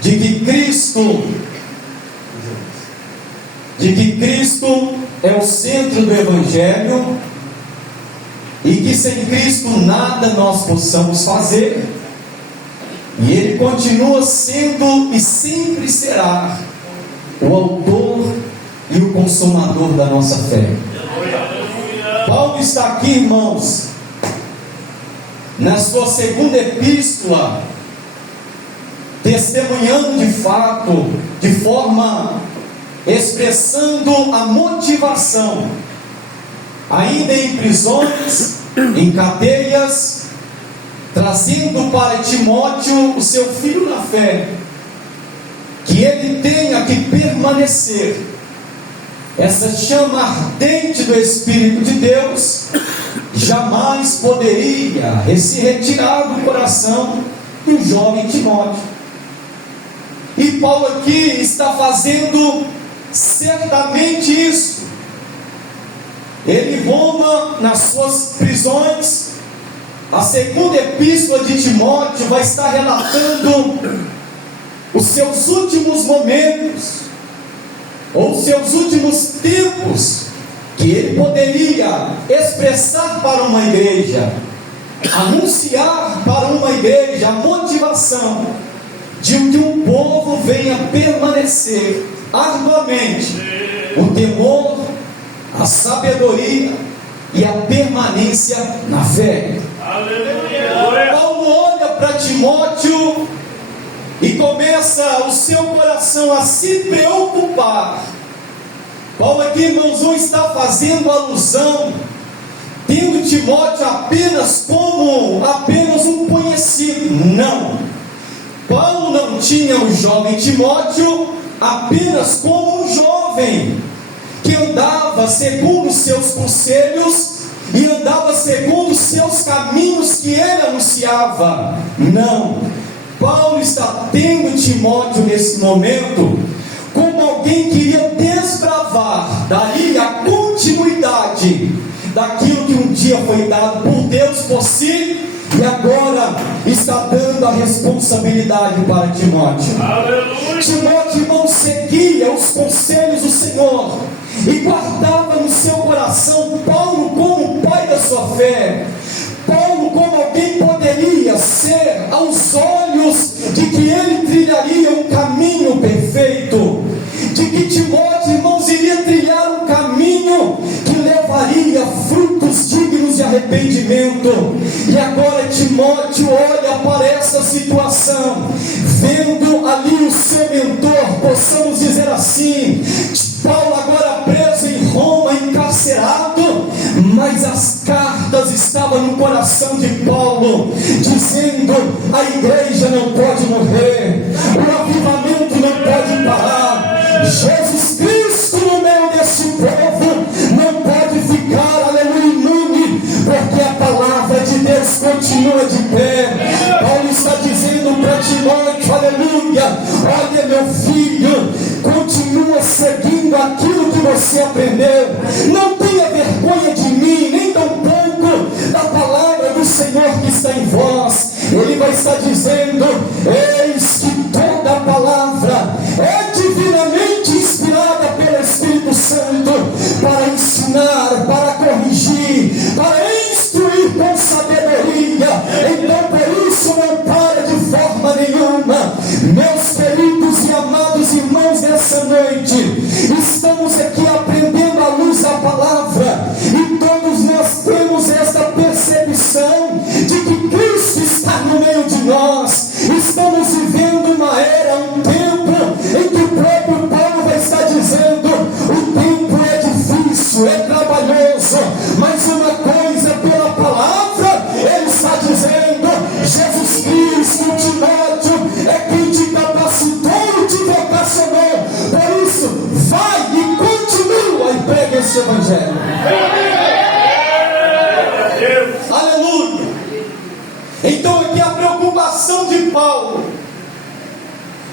de que Cristo é o centro do Evangelho e que sem Cristo nada nós possamos fazer, e Ele continua sendo e sempre será o autor e o consumador da nossa fé. Paulo está aqui, irmãos, na sua segunda epístola, testemunhando de fato, de forma, expressando a motivação, ainda em prisões, em cadeias, trazendo para Timóteo, o seu filho na fé, que ele tenha que permanecer. Essa chama ardente do Espírito de Deus jamais poderia se retirar do coração do jovem Timóteo. E Paulo aqui está fazendo certamente isso. Ele Roma nas suas prisões. A segunda epístola de Timóteo vai estar relatando os seus últimos momentos, ou os seus últimos tempos, que ele poderia expressar para uma igreja, anunciar para uma igreja a motivação de que um povo venha permanecer arduamente o temor, a sabedoria e a permanência na fé. Aleluia. Paulo olha para Timóteo e começa o seu coração a se preocupar. Paulo aqui, irmãos, não está fazendo alusão, tendo Timóteo apenas como um conhecido. Não. Paulo não tinha o jovem Timóteo apenas como um jovem que andava segundo os seus conselhos e andava segundo os seus caminhos que ele anunciava. Não. Paulo está tendo Timóteo nesse momento como alguém que iria desbravar daí a continuidade daquilo que um dia foi dado por Deus por si, e agora está dando a responsabilidade para Timóteo. Aleluia. Timóteo, irmão, seguia os conselhos do Senhor e guardava no seu coração Paulo como o pai da sua fé, Paulo como alguém poderia ser aos olhos de que ele trilharia um caminho perfeito, de que Timóteo, irmãos, iria trilhar um caminho que levaria frutos dignos de arrependimento. E agora Timóteo olha para essa situação, vendo ali o seu mentor, possamos dizer assim, Paulo agora preso em Roma, encarcerado, mas as cartas estavam no coração de Paulo, dizendo: a igreja não pode morrer, o avivamento não pode parar, Jesus Cristo no meio desse povo não pode ficar, aleluia, imune, porque a palavra de Deus continua de pé. Paulo está dizendo para Timóteo, aleluia, olha meu filho, continua seguindo aquilo que você aprendeu, não tenha vergonha de mim, nem tampouco da palavra do Senhor que está em vós. Ele vai estar dizendo: eis que toda a palavra é divinamente inspirada pelo Espírito Santo para ensinar, para corrigir, para instruir com sabedoria. Então por isso não para de forma nenhuma. Meus queridos e amados irmãos, nessa noite estamos aqui aprendendo à luz da palavra, e todos nós temos esta percepção de que Cristo está no meio de nós. Estamos vivendo uma era, um tempo em que o próprio Paulo vai estar dizendo: o tempo é difícil, é trabalhoso, mas uma coisa pela palavra, ele está dizendo: Jesus Cristo, Timóteo, é quem te capacitou, te vocacionou. Por isso, vai e continua e prega esse evangelho. Aleluia. Então aqui a preocupação de Paulo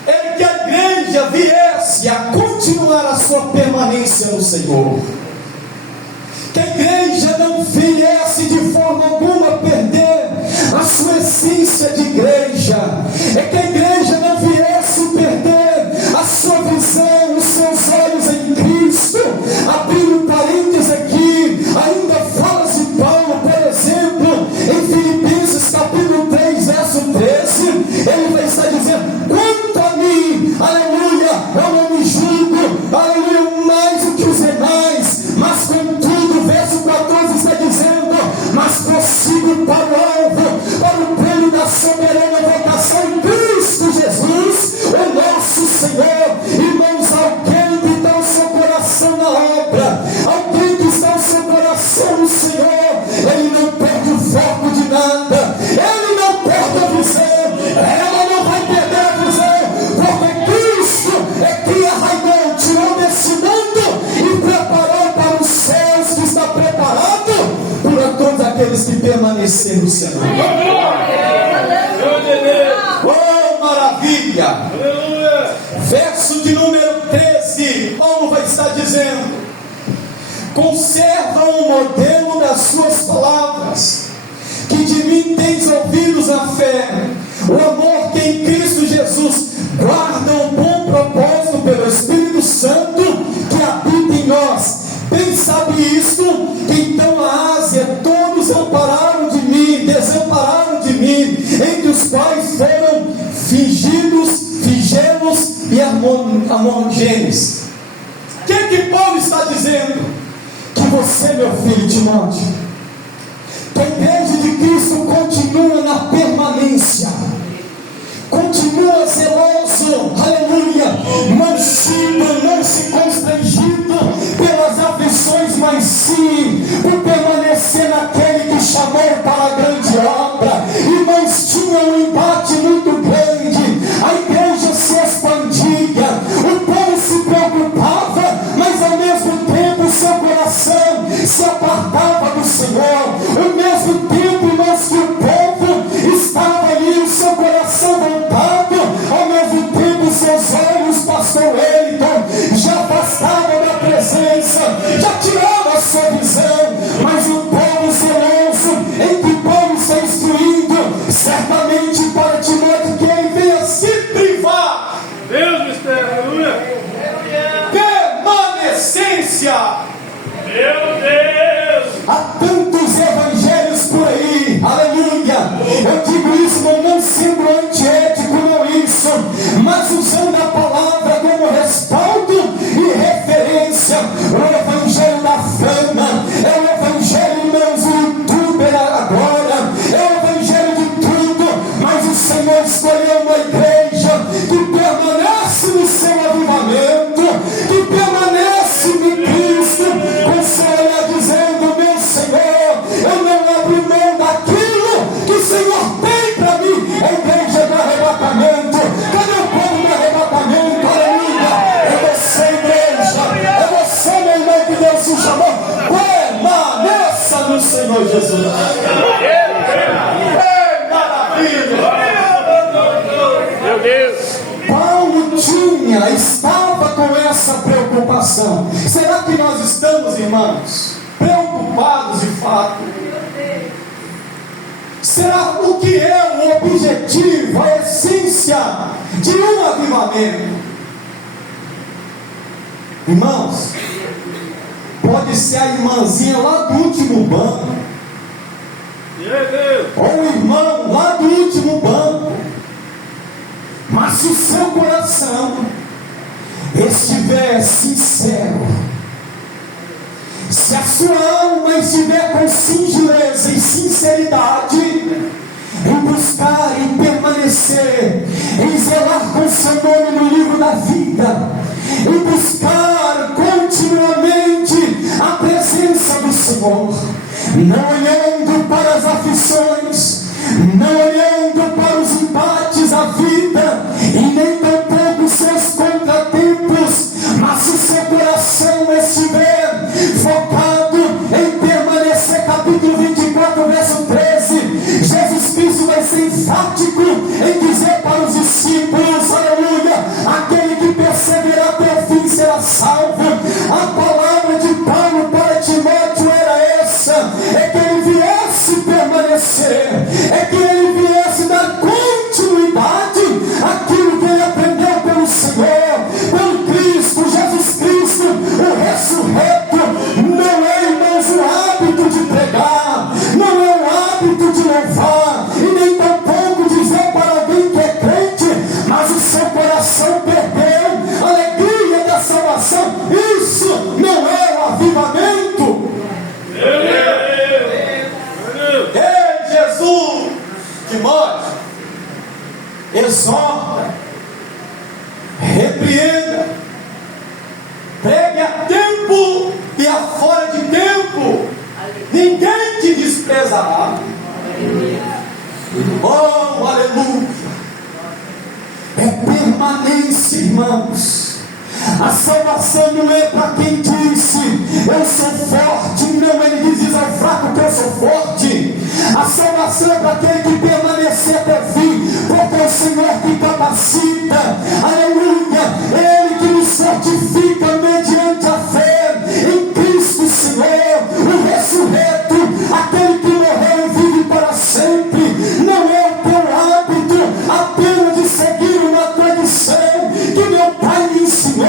é que a igreja viesse a continuar a sua permanência no Senhor, que a igreja não viesse de forma alguma a perder a sua essência de igreja, é que a igreja não viesse Aleluia! Aleluia! Verso de número 13, Paulo vai estar dizendo: conserva o modelo das suas palavras, que de mim tens ouvidos na fé, o amor que em Cristo Jesus guarda o bom propósito pelo Espírito Santo que habita em nós. Bem sabe isto, que então a Ásia todos desampararam de mim, entre os quais foram Figelos e Hermógenes. O que Paulo está dizendo? Que você, meu filho Timóteo, que a igreja de Cristo continua na permanência, continua zeloso, aleluia, mansido, não se constrangido pelas aflições, mas sim por permanecer naquele que chamou para a grande obra. Irmãos, tinha um embate muito grande, a igreja se expandia, o povo se preocupava, mas ao mesmo tempo seu coração se apartava do Senhor. Ao mesmo tempo, irmãos, que o povo estava ali, o seu coração voltado, ao mesmo tempo seus olhos, pastor Wellington, já afastavam da presença, já tiravam a sua visão, mas o povo zeloso, em que Paulo está instruindo, certamente para Timóteo, que ele venha se privar. Deus mistério, aleluia! Permanecência. Meu Deus! Há tantos evangelhos por aí, aleluia. Eu digo isso não sendo antiético, não isso, mas usando a palavra como respaldo e referência. O evangelho da fama, é o evangelho, irmãos, do youtuber agora, é o evangelho de tudo, mas o Senhor escolheu uma igreja que permanece no seu avivamento, que permanece em Cristo, com seu olhar dizendo: meu Senhor, eu não abro mão daquilo que o Senhor tem para mim. A igreja do arrebatamento, cadê o povo do arrebatamento? Aleluia! É você, igreja, é você, meu irmão, que Deus se chamou. Permaneça no Senhor Jesus. É maravilha! Meu Deus! Paulo estava com essa preocupação. Será que nós estamos, irmãos, preocupados de fato? Será o que é o objetivo, a essência de um avivamento? Irmãos, pode ser a irmãzinha lá do último banco, ou o irmão lá do último banco, mas se o seu coração estiver sincero, se a sua alma estiver com singeleza e sinceridade, em buscar e permanecer, em zelar com seu nome no livro da vida, em buscar continuamente a presença do Senhor, não olhando para as aflições, não olhando para os embates da vida, e nem tampouco seus contratempos, mas se o seu coração estiver focado em permanecer, capítulo 24, verso 13, Jesus Cristo vai ser enfático em dizer para os discípulos, aleluia, aquele que perseverar até o fim será salvo. A palavra de Paulo para Timóteo era essa, é que ele viesse permanecer, é que ele viesse dar continuidade àquilo que ele aprendeu pelo Senhor, pelo Cristo, Jesus Cristo, o ressurreto. Não é, irmãos, o hábito de pregar, não é o hábito de louvar, e nem tampouco dizer para alguém que é crente, mas o seu coração perdeu a alegria da salvação. Isso não é o avivamento. Ei, Jesus, Timóteo, exorta, repreenda, pregue a tempo e a fora de tempo, ninguém te desprezará. Oh, aleluia! É permanência, irmãos. A salvação não é para quem disse, eu sou forte. Não, ele diz ao fraco que eu sou forte. A salvação é para aquele que permanecer até o fim, porque é o Senhor que capacita. Aleluia. Ele que nos fortifica mediante a fé em Cristo Senhor, o ressurreto, aquele que morreu e vive para sempre. Não é o teu hábito apenas de seguir uma tradição que meu pai me ensinou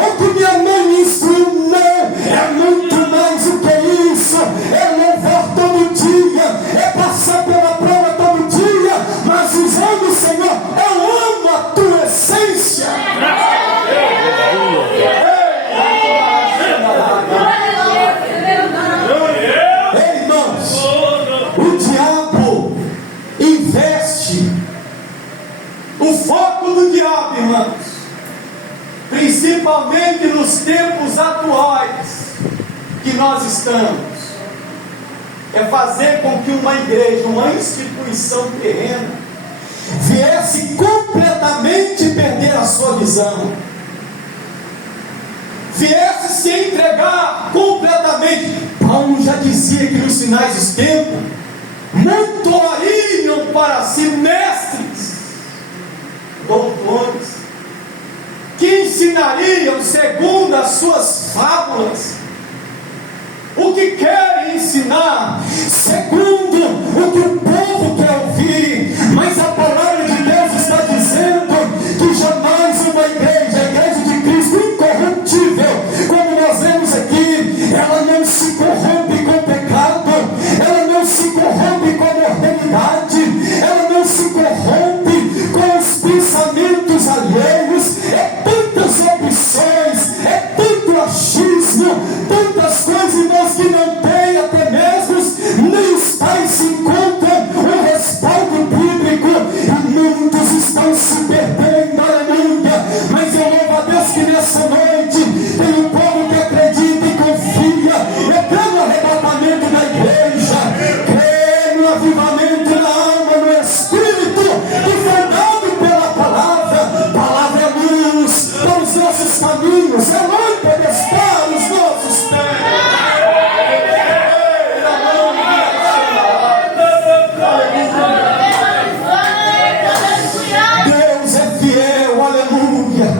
ou que minha mãe me instruiu. Não, é muito mais do que isso. É louvar todo dia, é passar pela prova todo dia, mas usando o Senhor. Eu amo a tua essência. Ei, irmãos, o diabo investe. O foco do diabo, irmãos, principalmente nos tempos atuais que nós estamos, é fazer com que uma igreja, uma instituição terrena, viesse completamente perder a sua visão, viesse se entregar completamente. Paulo já dizia que nos finais dos tempos montoriam para si mestres, doutores, que ensinariam segundo as suas fábulas o que querem ensinar, segundo o que o povo quer ouvir. Mas a palavra de Deus está dizendo que jamais uma igreja, a igreja de Cristo incorruptível, como nós vemos aqui, ela não se corrompe com o pecado, ela não se corrompe com a mortalidade, ela não se corrompe com os pensamentos alheios. É tantas opções, é tanto achismo, tantas coisas, irmãos, que não tem até mesmo nem os pais se encontram o respaldo bíblico, e muitos estão se perdendo. Aleluia. Mas eu louvo a Deus que nessa noite tem um povo que acredita e confia. Eu creio no arrebatamento da igreja, creio no avivamento na alma, no espírito, que foi dado pela palavra. Palavra é luz para os nossos caminhos, é lâmpada para os nossos pés. Deus é fiel, aleluia.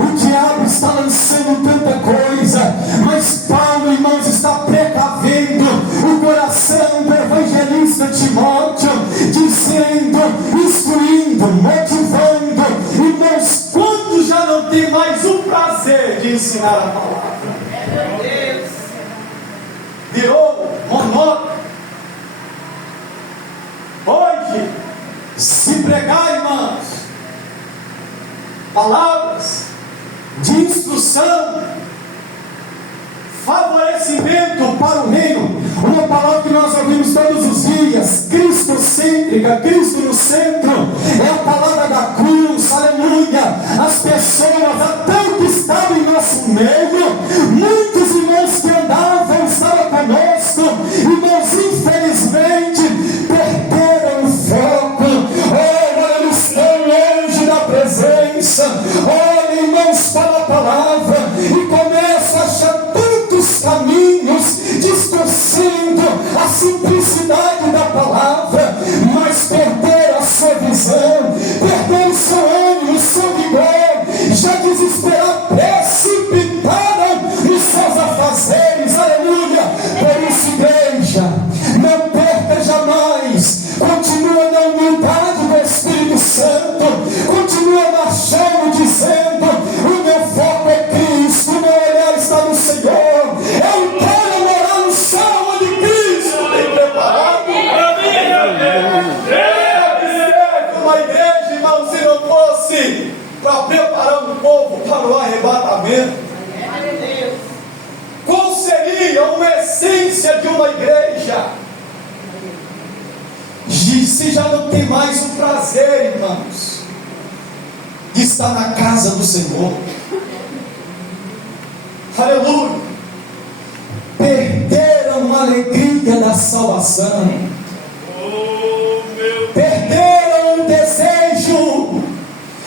O diabo está lançando tanta coisa, mas Paulo, irmãos, está precavendo o coração do evangelista Timóteo, dizendo, instruindo, motivando. Irmãos, quantos já não tem mais o prazer de ensinar a palavra? Virou monótono. Hoje, se pregar, irmãos, palavras de instrução, favorecimento para o reino, uma palavra que nós ouvimos todos os dias, cristocêntrica, Cristo no centro, é a palavra da cruz, aleluia. As pessoas, até o que estavam em nosso meio, muitos irmãos que andavam, estavam conosco, irmãos, infelizmente, perderam o foco. Oh, eles estão longe da presença. Olhem, irmãos, para a palavra e começam a achar tantos caminhos, distorcendo a simplicidade da palavra, mas perderam a sua visão, perderam o seu ânimo, o seu vigor, já desesperaram, precipitaram nos seus afazeres, aleluia. Por isso, igreja, não perca jamais, continua na humildade do Espírito Santo, continua marchando, dizendo, o meu foco é Cristo, o meu olhar está no Senhor. Eu quero morar no céu onde Cristo tem preparado. Uma igreja, irmão, se não fosse para preparar um povo para o arrebatamento, qual seria uma essência de uma igreja? Se já não tem mais o prazer, irmãos, de estar na casa do Senhor, aleluia, perderam a alegria da salvação, perderam o desejo,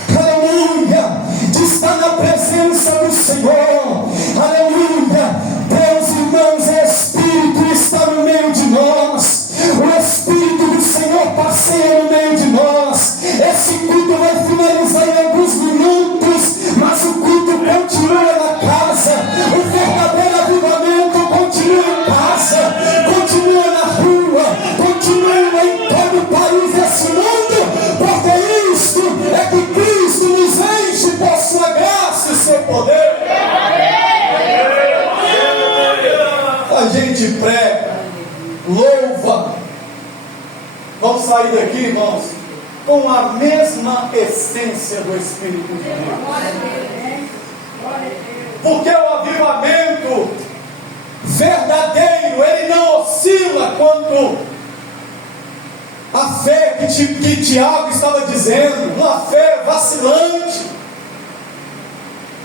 aleluia, de estar está na presença do Senhor. Aleluia. Deus, irmãos, é Espírito, está no meio de nós. O Espírito do Senhor passeia no meio de nós. Esse culto vai finalizar em alguns minutos, mas o culto continua na casa. O verdadeiro avivamento continua em casa, continua na rua, continua em todo o país desse mundo, porque isto é que Cristo nos enche por sua graça e seu poder. A gente prega, louva. Vamos sair daqui, irmãos, com a mesma essência do Espírito de Deus. Porque o avivamento verdadeiro, ele não oscila quanto a fé que Tiago estava dizendo, uma fé vacilante,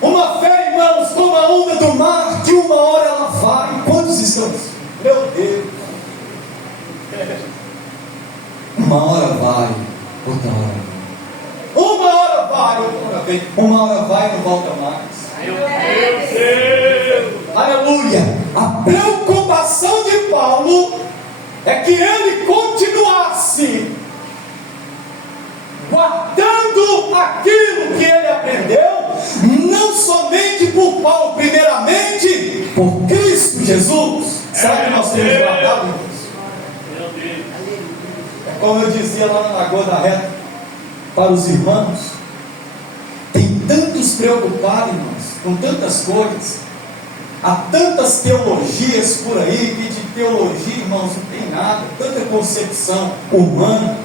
uma fé, irmãos, como a onda do mar, que uma hora ela vai. Quantos estamos? Meu Deus! Uma hora vai, outra hora vai. Uma hora vai, outra hora vem. Uma hora vai e não volta mais. Meu Deus! Aleluia! A preocupação de Paulo é que ele continuasse guardando aquilo que ele aprendeu, não somente por Paulo, primeiramente por Cristo Jesus. Será que nós temos guardado isso? É como eu dizia lá na Lagoa da Reta para os irmãos, tem tantos preocupados, irmãos, com tantas coisas. Há tantas teologias por aí, que de teologia, irmãos, não tem nada, tanta concepção humana.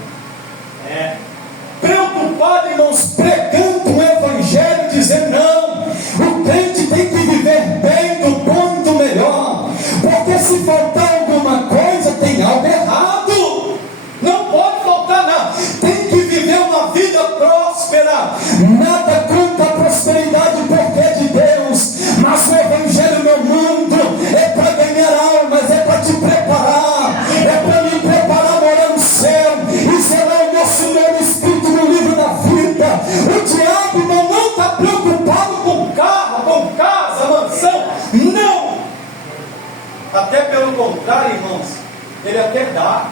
Preocupado, irmãos, pregando o Evangelho, dizendo: não, o crente tem que viver bem, do bom e do melhor, porque se faltar alguma coisa, tem algo errado. Não pode faltar nada, tem que viver uma vida próspera. Nada contra a prosperidade, porque é de Deus, mas o Evangelho, meu mundo, é para ganhar almas, é para te preparar, é para me preparar morar no céu e zelar o nosso meu Espírito no livro da vida. O diabo não está preocupado com carro, com casa, mansão, não. Até pelo contrário, irmãos, ele até dá,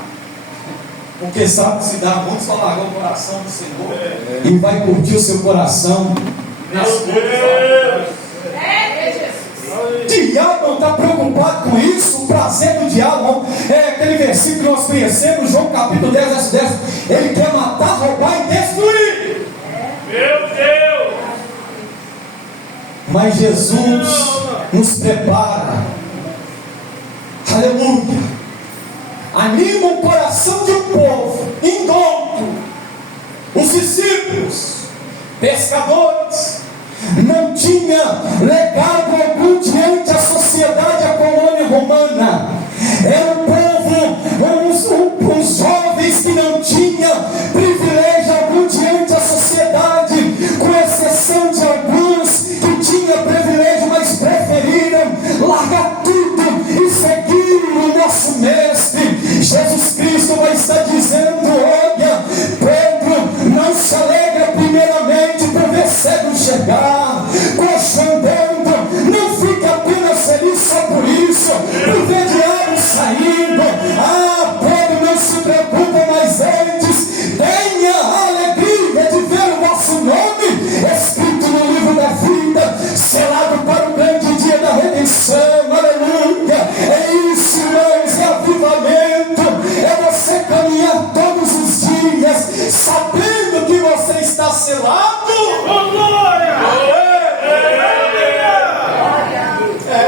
porque sabe que se dá muito, só largar o coração do Senhor e vai curtir o seu coração nas coisas. O diabo não está preocupado com isso. O prazer do diabo é aquele versículo que nós conhecemos, João capítulo 10, verso 10. Ele quer matar, roubar e destruir. Meu Deus! Mas Jesus nos prepara. Aleluia! Anima o coração de um povo indômito. Os discípulos, pescadores, não tinha legado algum diante da sociedade, a colônia romana. Era um povo, uns jovens que não tinham privilégio algum diante da sociedade, com exceção de alguns que tinham privilégio, mas preferiram largar tudo e seguir o nosso mestre. Jesus Cristo vai estar dizendo: olha, Pedro, não se alegra primeiramente por ver cego enxergar.